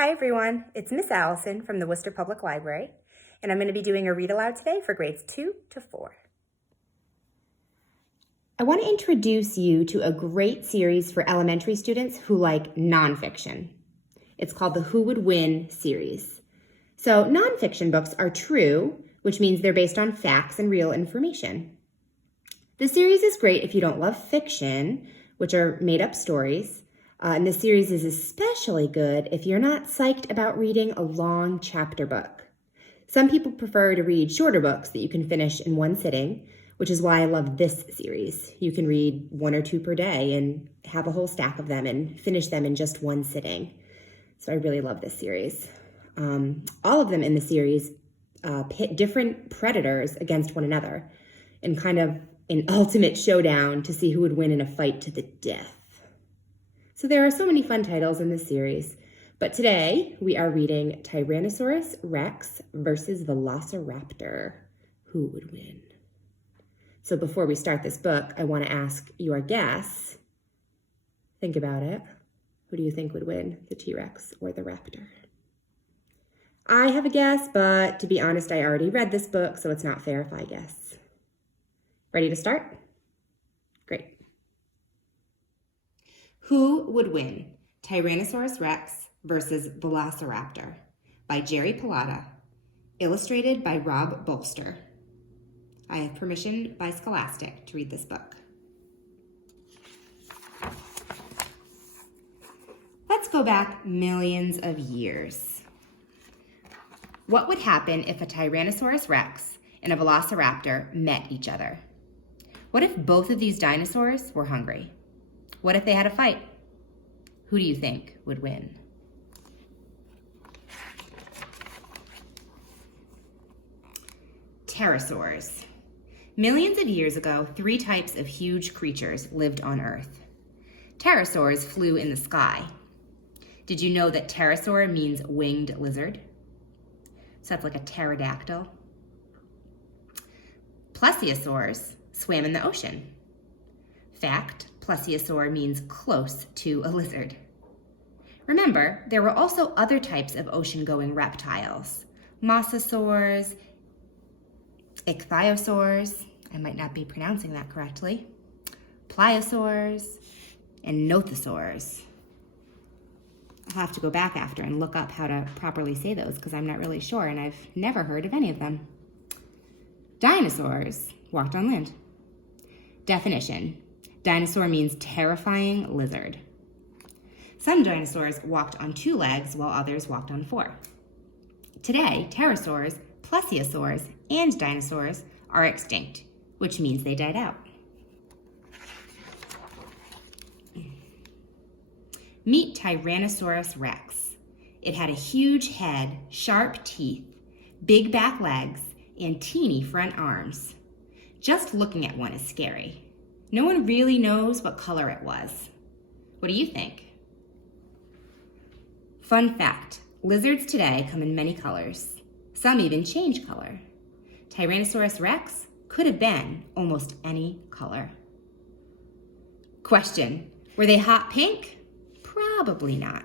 Hi everyone, it's Miss Allison from the Worcester Public Library, and I'm going to be doing a read aloud today for grades 2 to 4. I want to introduce you to a great series for elementary students who like nonfiction. It's called the Who Would Win series. So nonfiction books are true, which means they're based on facts and real information. The series is great if you don't love fiction, which are made-up stories. And this series is especially good if you're not psyched about reading a long chapter book. Some people prefer to read shorter books that you can finish in one sitting, which is why I love this series. You can read 1 or 2 per day and have a whole stack of them and finish them in just one sitting. So I really love this series. All of them in the series pit different predators against one another in kind of an ultimate showdown to see who would win in a fight to the death. So there are so many fun titles in this series, but today we are reading Tyrannosaurus Rex versus Velociraptor. Who would win? So before we start this book, I want to ask your guess. Think about it. Who do you think would win, the T-Rex or the Raptor? I have a guess, but to be honest, I already read this book, so it's not fair if I guess. Ready to start? Great. Who Would Win? Tyrannosaurus Rex versus Velociraptor by Jerry Pallotta, illustrated by Rob Bolster. I have permission by Scholastic to read this book. Let's go back millions of years. What would happen if a Tyrannosaurus Rex and a Velociraptor met each other? What if both of these dinosaurs were hungry? What if they had a fight? Who do you think would win? Pterosaurs. Millions of years ago, 3 types of huge creatures lived on Earth. Pterosaurs flew in the sky. Did you know that pterosaur means winged lizard? So that's like a pterodactyl. Plesiosaurs swam in the ocean. Fact, plesiosaur means close to a lizard. Remember, there were also other types of ocean-going reptiles. Mosasaurs, ichthyosaurs, I might not be pronouncing that correctly, pliosaurs, and nothosaurs. I'll have to go back after and look up how to properly say those because I'm not really sure and I've never heard of any of them. Dinosaurs walked on land. Definition. Dinosaur means terrifying lizard. Some dinosaurs walked on 2 legs while others walked on 4. Today, pterosaurs, plesiosaurs, and dinosaurs are extinct, which means they died out. Meet Tyrannosaurus Rex. It had a huge head, sharp teeth, big back legs, and teeny front arms. Just looking at one is scary. No one really knows what color it was. What do you think? Fun fact, lizards today come in many colors. Some even change color. Tyrannosaurus Rex could have been almost any color. Question, were they hot pink? Probably not.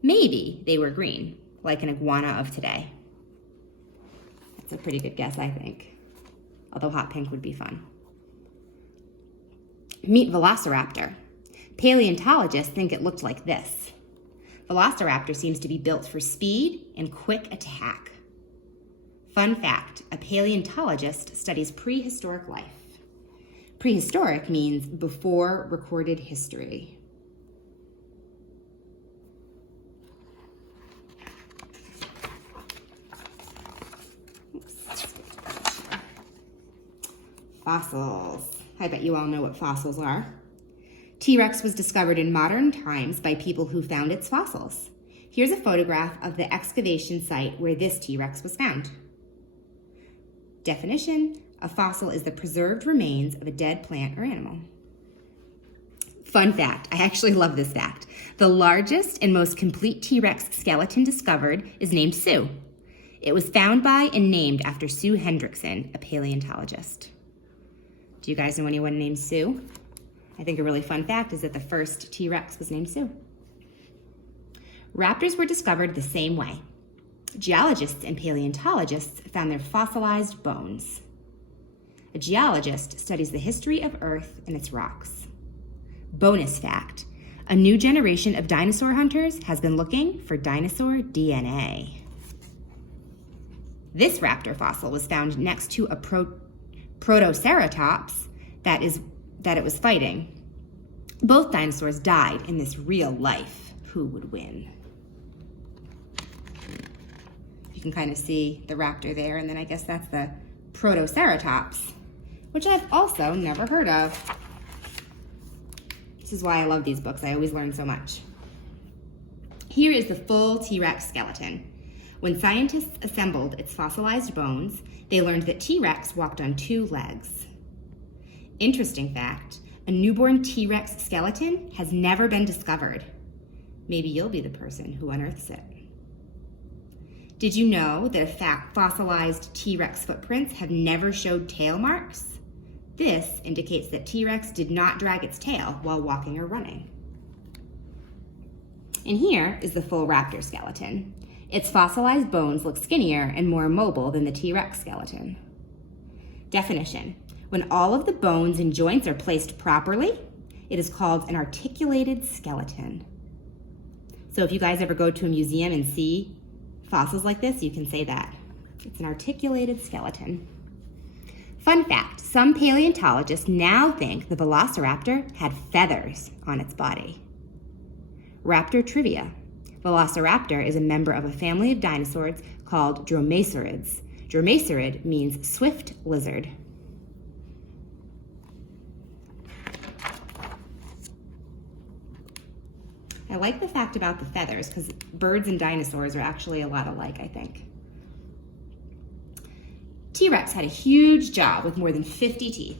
Maybe they were green, like an iguana of today. That's a pretty good guess, I think. Although hot pink would be fun. Meet Velociraptor. Paleontologists think it looked like this. Velociraptor seems to be built for speed and quick attack. Fun fact, a paleontologist studies prehistoric life. Prehistoric means before recorded history. Fossils. I bet you all know what fossils are. T-Rex was discovered in modern times by people who found its fossils. Here's a photograph of the excavation site where this T-Rex was found. Definition, a fossil is the preserved remains of a dead plant or animal. Fun fact, I actually love this fact. The largest and most complete T-Rex skeleton discovered is named Sue. It was found by and named after Sue Hendrickson, a paleontologist. Do you guys know anyone named Sue? I think a really fun fact is that the first T-Rex was named Sue. Raptors were discovered the same way. Geologists and paleontologists found their fossilized bones. A geologist studies the history of Earth and its rocks. Bonus fact, a new generation of dinosaur hunters has been looking for dinosaur DNA. This raptor fossil was found next to a Protoceratops that it was fighting. Both dinosaurs died in this real life. Who would win? You can kind of see the raptor there, and then I guess that's the Protoceratops, which I've also never heard of. This is why I love these books. I always learn so much. Here is the full T-Rex skeleton. When scientists assembled its fossilized bones, they learned that T-Rex walked on 2 legs. Interesting fact, a newborn T-Rex skeleton has never been discovered. Maybe you'll be the person who unearths it. Did you know that fossilized T-Rex footprints have never showed tail marks? This indicates that T-Rex did not drag its tail while walking or running. And here is the full raptor skeleton. Its fossilized bones look skinnier and more mobile than the T-Rex skeleton. Definition: when all of the bones and joints are placed properly, it is called an articulated skeleton. So if you guys ever go to a museum and see fossils like this, you can say that. It's an articulated skeleton. Fun fact, some paleontologists now think the Velociraptor had feathers on its body. Raptor Trivia. Velociraptor is a member of a family of dinosaurs called dromaeosaurids. Dromaeosaurid means swift lizard. I like the fact about the feathers because birds and dinosaurs are actually a lot alike, I think. T-Rex had a huge jaw with more than 50 teeth.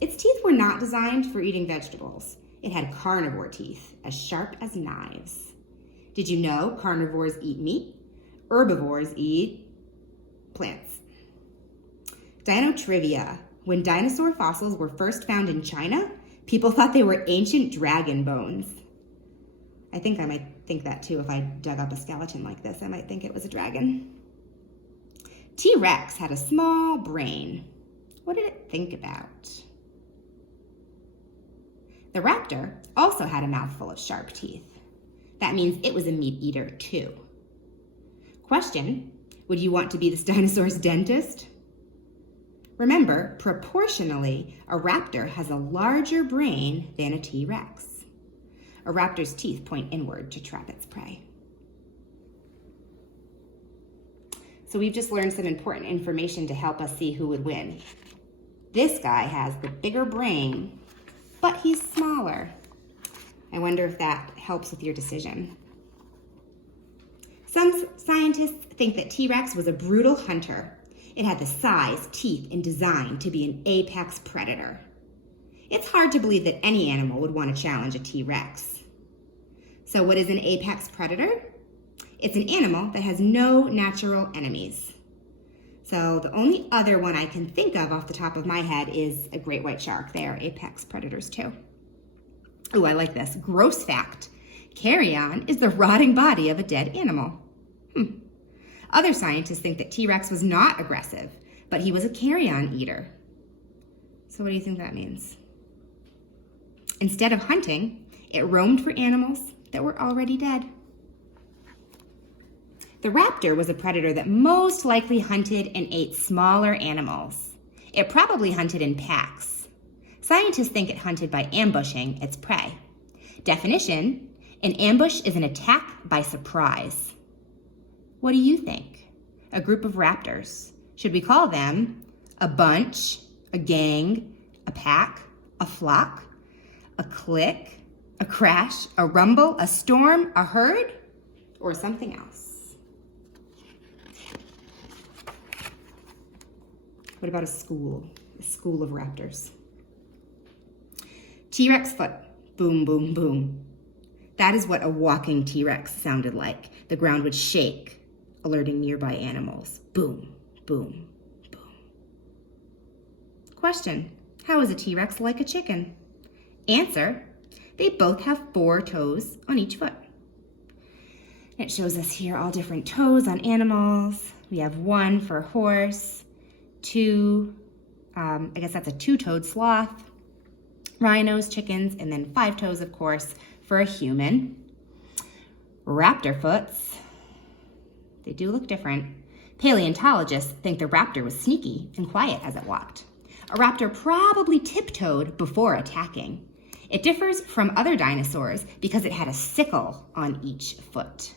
Its teeth were not designed for eating vegetables. It had carnivore teeth, as sharp as knives. Did you know carnivores eat meat? Herbivores eat plants. Dino Trivia. When dinosaur fossils were first found in China, people thought they were ancient dragon bones. I think I might think that too if I dug up a skeleton like this. I might think it was a dragon. T-Rex had a small brain. What did it think about? The raptor also had a mouthful of sharp teeth. That means it was a meat eater too. Question, would you want to be this dinosaur's dentist? Remember, proportionally, a raptor has a larger brain than a T-Rex. A raptor's teeth point inward to trap its prey. So we've just learned some important information to help us see who would win. This guy has the bigger brain, but he's smaller. I wonder if that helps with your decision. Some scientists think that T-Rex was a brutal hunter. It had the size, teeth, and design to be an apex predator. It's hard to believe that any animal would want to challenge a T-Rex. So what is an apex predator? It's an animal that has no natural enemies. So the only other one I can think of off the top of my head is a great white shark. They are apex predators too. Ooh, I like this. Gross fact. Carrion is the rotting body of a dead animal. Other scientists think that T-Rex was not aggressive, but he was a carrion eater. So what do you think that means? Instead of hunting, it roamed for animals that were already dead. The raptor was a predator that most likely hunted and ate smaller animals. It probably hunted in packs. Scientists think it hunted by ambushing its prey. Definition, an ambush is an attack by surprise. What do you think? A group of raptors. Should we call them a bunch, a gang, a pack, a flock, a clique, a crash, a rumble, a storm, a herd, or something else? What about a school of raptors? TRex Foot, boom, boom, boom. That is what a walking T-Rex sounded like. The ground would shake, alerting nearby animals. Boom, boom, boom. Question, how is a T-Rex like a chicken? Answer, they both have 4 toes on each foot. It shows us here all different toes on animals. We have 1 for a horse, 2, I guess that's a 2-toed sloth, rhinos, chickens, and then 5 toes, of course, for a human. Raptor foots, they do look different. Paleontologists think the raptor was sneaky and quiet as it walked. A raptor probably tiptoed before attacking. It differs from other dinosaurs because it had a sickle on each foot.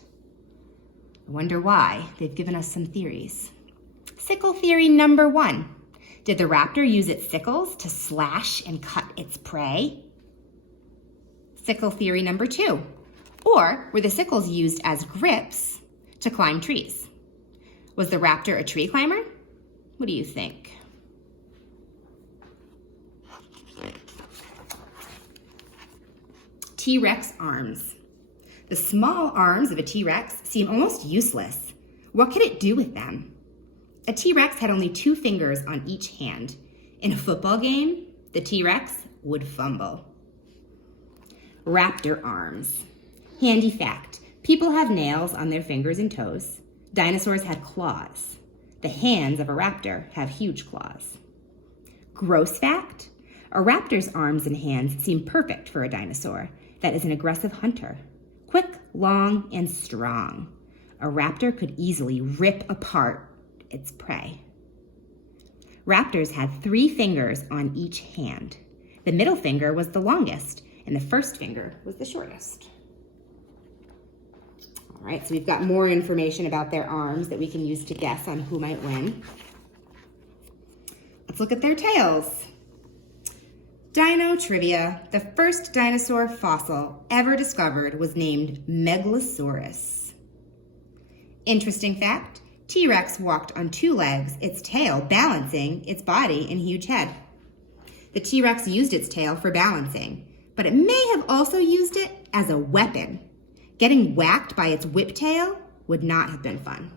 I wonder why. They've given us some theories. Sickle theory number 1. Did the raptor use its sickles to slash and cut its prey? Sickle theory number 2. Or were the sickles used as grips to climb trees? Was the raptor a tree climber? What do you think? TRex arms. The small arms of a T-Rex seem almost useless. What could it do with them? A T-Rex had only 2 fingers on each hand. In a football game, the T-Rex would fumble. Raptor arms. Handy fact, people have nails on their fingers and toes. Dinosaurs had claws. The hands of a raptor have huge claws. Gross fact, a raptor's arms and hands seem perfect for a dinosaur that is an aggressive hunter. Quick, long, and strong. A raptor could easily rip apart its prey. Raptors had 3 fingers on each hand. The middle finger was the longest, and the first finger was the shortest. All right, so we've got more information about their arms that we can use to guess on who might win. Let's look at their tails. Dino Trivia, the first dinosaur fossil ever discovered was named Megalosaurus. Interesting fact, T-Rex walked on 2 legs, its tail balancing its body and huge head. The T-Rex used its tail for balancing, but it may have also used it as a weapon. Getting whacked by its whip tail would not have been fun.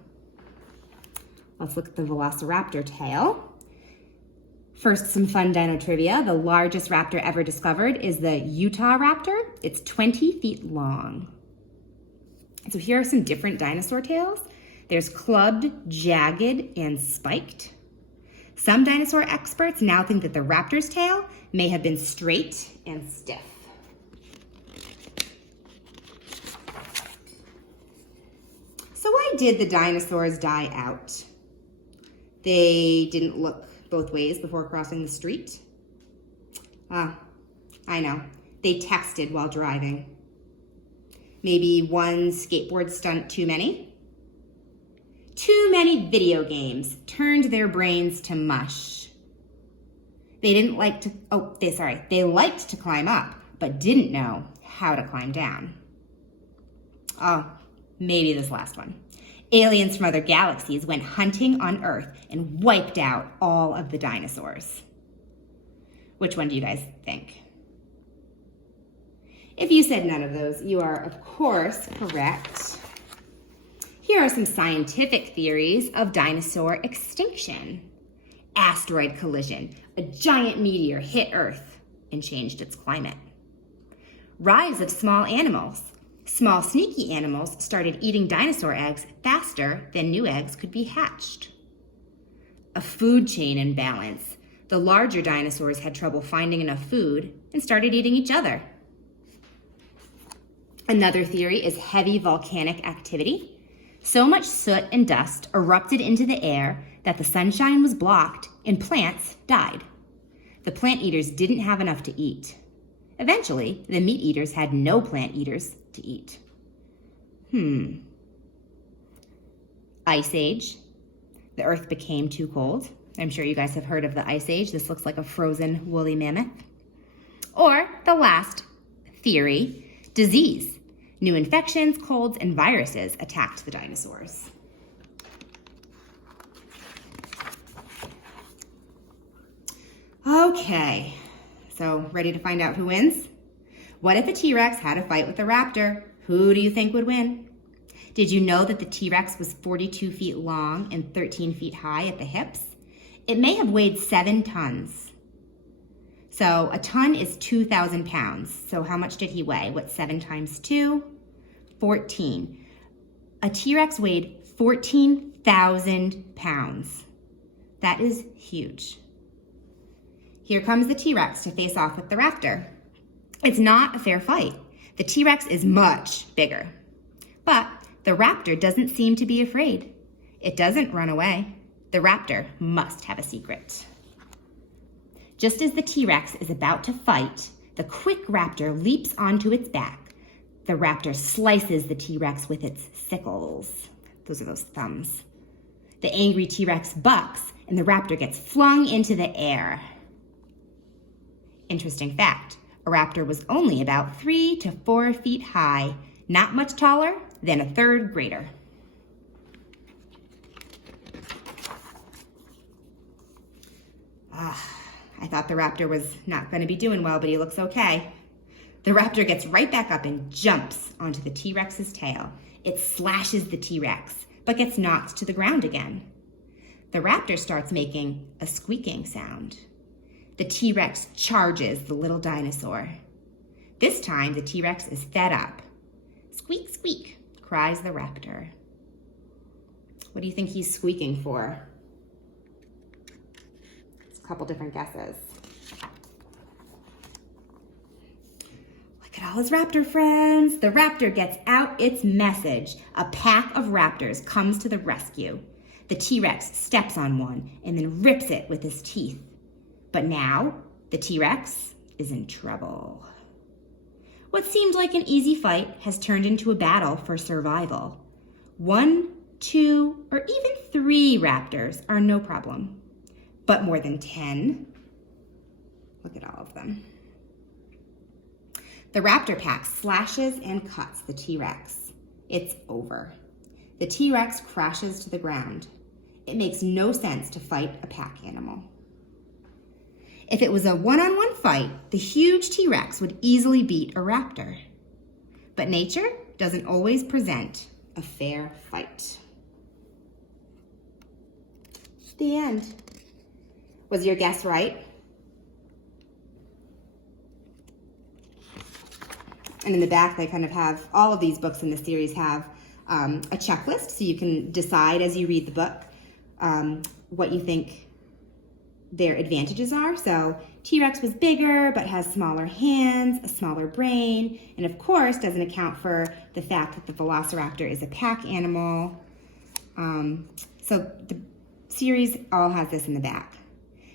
Let's look at the Velociraptor tail. First, some fun dino trivia. The largest raptor ever discovered is the Utah raptor. It's 20 feet long. So here are some different dinosaur tails. There's clubbed, jagged, and spiked. Some dinosaur experts now think that the raptor's tail may have been straight and stiff. So why did the dinosaurs die out? They didn't look both ways before crossing the street. I know. They texted while driving. Maybe one skateboard stunt too many? Too many video games turned their brains to mush. They liked to climb up, but didn't know how to climb down. Oh, maybe this last one. Aliens from other galaxies went hunting on Earth and wiped out all of the dinosaurs. Which one do you guys think? If you said none of those, you are, of course, correct. Here are some scientific theories of dinosaur extinction. Asteroid collision. A giant meteor hit Earth and changed its climate. Rise of small animals. Small, sneaky animals started eating dinosaur eggs faster than new eggs could be hatched. A food chain imbalance. The larger dinosaurs had trouble finding enough food and started eating each other. Another theory is heavy volcanic activity. So much soot and dust erupted into the air that the sunshine was blocked and plants died. The plant eaters didn't have enough to eat. Eventually, the meat eaters had no plant eaters to eat. Ice Age. The Earth became too cold. I'm sure you guys have heard of the Ice Age. This looks like a frozen woolly mammoth. Or the last theory, disease. New infections, colds, and viruses attacked the dinosaurs. Okay, so ready to find out who wins? What if a T-Rex had a fight with a raptor? Who do you think would win? Did you know that the T-Rex was 42 feet long and 13 feet high at the hips? It may have weighed 7 tons. So a ton is 2,000 pounds. So how much did he weigh? What's 7 times 2? 14. A T-Rex weighed 14,000 pounds. That is huge. Here comes the T-Rex to face off with the Raptor. It's not a fair fight. The T-Rex is much bigger. But the Raptor doesn't seem to be afraid. It doesn't run away. The Raptor must have a secret. Just as the T-Rex is about to fight, the quick Raptor leaps onto its back. The Raptor slices the T-Rex with its sickles. Those are those thumbs. The angry T-Rex bucks, and the Raptor gets flung into the air. Interesting fact, a Raptor was only about 3 to 4 feet high, not much taller than a third grader. I thought the Raptor was not going to be doing well, but he looks okay. The Raptor gets right back up and jumps onto the T-Rex's tail. It slashes the T-Rex, but gets knocked to the ground again. The Raptor starts making a squeaking sound. The T-Rex charges the little dinosaur. This time, the T-Rex is fed up. Squeak, squeak, cries the Raptor. What do you think he's squeaking for? It's a couple different guesses. Look at all his Raptor friends. The Raptor gets out its message. A pack of Raptors comes to the rescue. The T-Rex steps on one and then rips it with his teeth. But now, the T-Rex is in trouble. What seemed like an easy fight has turned into a battle for survival. 1, 2, or even 3 Raptors are no problem. But more than 10, look at all of them. The Raptor pack slashes and cuts the T-Rex. It's over. The T-Rex crashes to the ground. It makes no sense to fight a pack animal. If it was a one-on-one fight, the huge T-Rex would easily beat a Raptor. But nature doesn't always present a fair fight. The end. Was your guess right? And in the back, they kind of have, all of these books in the series have a checklist, so you can decide as you read the book what you think their advantages are. So T-Rex was bigger, but has smaller hands, a smaller brain, and of course doesn't account for the fact that the Velociraptor is a pack animal. So the series all has this in the back.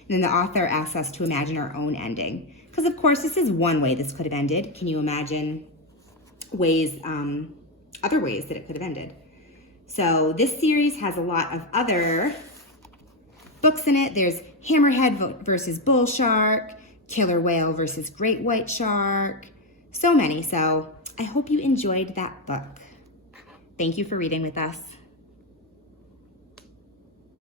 And then the author asks us to imagine our own ending. Because of course this is one way this could have ended. Can you imagine ways, other ways that it could have ended? So this series has a lot of other books in it. There's Hammerhead versus Bull Shark, Killer Whale versus Great White Shark, so many. So I hope you enjoyed that book. Thank you for reading with us.